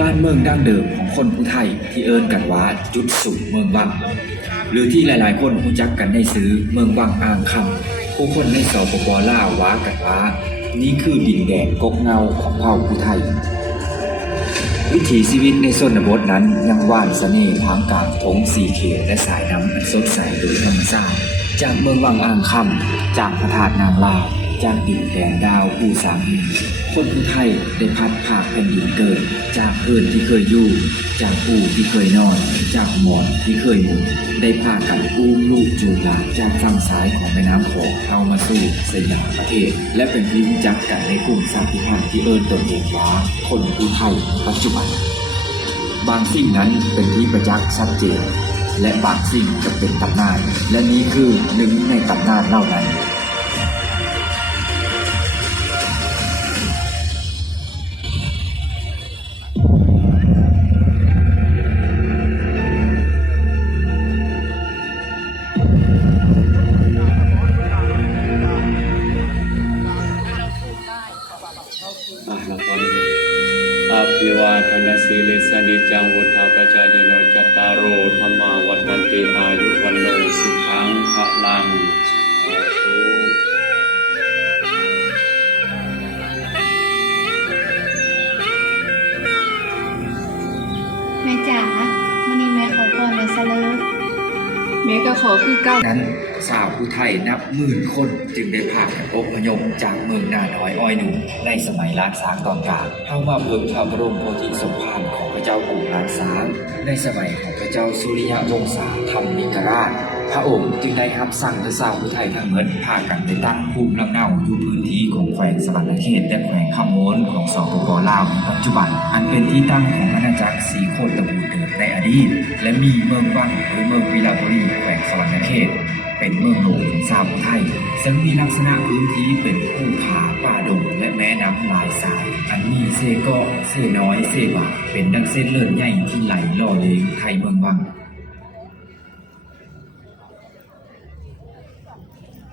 บ้านเมืองดั้งเดิมของคนผู้ไทยที่เอิ้นกันว่าจุดสูงเมืองวังหรือที่หลายๆคนรู้จักกันในซื้อเมืองวังอ่างคำผู้คนในสปป.ลาวว่ากันว่านี่คือดินแดนกกเงาของเผ่าผู้ไทยวิถีชีวิตในชนบทนั้นยังหว่านเสน่ห์ทางกลางทงสีเขตและสายน้ำอันสดใสโดยธรรมชาติจากเมืองวังอ่างคำจากพระธาตุนางลาวจากดินแดนดาวผู้สามีคนผู้ไทยได้พัดภาคแผ่นดินเกิดจากเพื่อนที่เคยอยู่จากปู่ที่เคยนอนจากหมอนที่เคยหมุนได้พากันอุ้มลูกจูงหลานจากฝั่งซ้ายของแม่น้ำโขงเข้ามาสู่สยามประเทศและเป็นที่รู้จักกันในกลุ่มชาติพันธุ์ที่เอิ้นตนเองว่าคนผู้ไทยปัจจุบันบางสิ่งนั้นเป็นที่ประจักษ์ชัดเจนและบางสิ่งก็เป็นตำนานและนี้คือหนึ่งในตำนานเหล่านั้นละครอภิวาทนาสีเลสนิจังวุฒาปจายโนจัตตารโอธรรมาวัฏฏันติอายุวันโนสุขังพลังแม่จ๋าวันนี้แม่ขอพรในสะเลิศแม่ก็ขอคือเก้านั้นสาวผู้ไทยนับหมื่นคนจึงได้พากันอพยพจากเมืองนาน้อยอ้อยหนุ่มในสมัยล้านสางตอนกลางเข้ามาเบิ่งพระบรมโพธิสมภารของพระเจ้ากรุงล้านสางในสมัยของพระเจ้าสุริยวงศาธรรมิกราชพระองค์จึงได้รับสั่งให้สาวผู้ไทยทั้งหมดพากันไปตั้งภูมิลำเนาอยู่พื้นที่ของแขวงสวรรณเขตและแขวงคำโม้นของสปป.ลาวในปัจจุบันอันเป็นที่ตั้งของอาณาจักรศรีโคตบูรเดิมในอดีตและมีเมืองวังหรือเมืองวิลาบุรีแขวงสวรรณเขตเป็นเมืองหลวงของชาวไทยซึ่งมีลักษณะพื้นที่เป็นภูผาป่าดงและแม่น้ำหลายสายอันมีเซเกาะเซน้อยเซบาเป็นดังเส้นเลือดใหญ่ที่ไหลล่อเลี้ยงไทยเมืองวัง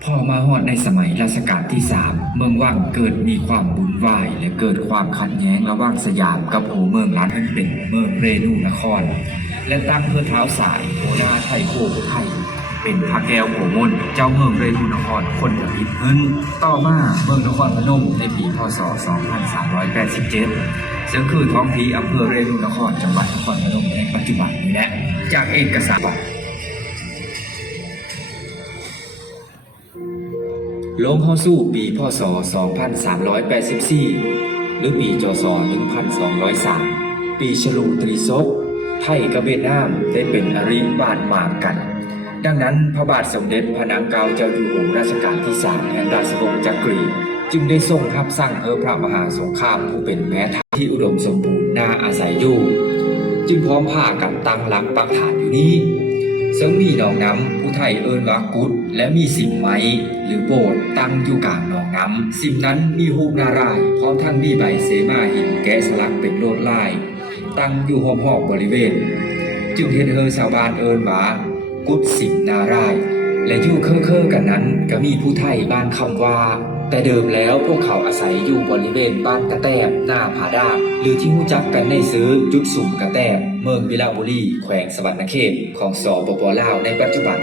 พอมาฮอดในสมัยรัชกาลที่3เมืองวังเกิดมีความวุ่นวายและเกิดความขัดแย้งระหว่างสยามกับโหเมืองล้านเป็นเมืองเรนูนครและตั้งเพื่อเท้าสายโหนาไทยโคไทยเป็นพระแก้วโหมนเจ้าเมืองเรนูนครคนผลิตขึ้นต่อมาเมืองนครพนมในปีพศ2387ซึ่งคือท้องที่อำเภอเรนูนครจังหวัดนครพนมในปัจจุบันนี้แหละจากเอกสารลงเข้าสู่ปีพศ2384หรือปีจศ1203ปีฉลูตรีศกไทยกับเวียดนามได้เป็นอริบาทหมางกันดังนั้นพระบาทสมเด็จพระนางเกล้าเจ้าอยู่หัวรัชกาลที่3แห่งราชวงศ์จักรีจึงได้ทรงรับสั่งให้พระมหาสงครามผู้เป็นแม่ทัพที่อุดมสมบูรณ์น่าอาศัยอยู่จึงพร้อมพากันตั้งหลักปักฐานอยู่นี้ซึ่งมีหนองน้ำผู้ไทยเอิ้นว่ากุดและมีสิ่งไม้หรือโบสถ์ตั้งอยู่กลางหนองน้ำสิ่งนั้นมีรูปนารายณ์พร้อมทั้งมีใบเสมาหินแกะสลักเป็นลวดลายตั้งอยู่รอบๆบริเวณจึงเฮ็ดให้ชาวบ้านเอิ้นว่ากุดสิงนารายณ์และอยู่เคร่ๆกันนั้นก็มีผู้ไทยบ้านคำว่าแต่เดิมแล้วพวกเขาอาศัยอยู่บริเวณบ้านกระแตบหน้าผาดาบหรือที่รู้จักกันในซื้อจุดสุ่มกระแตบเมืองวิลาบุรีแขวงสวรรณเขตของสปป.ลาวในปัจจุบัน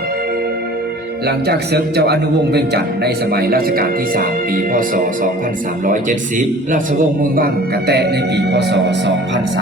หลังจากศึกเจ้าอนุวงศ์เวียงจันทร์ในสมัยรัชกาลที่3ปีพศ2370ราชวงศ์เมืองวังกระแตในปีพศ2300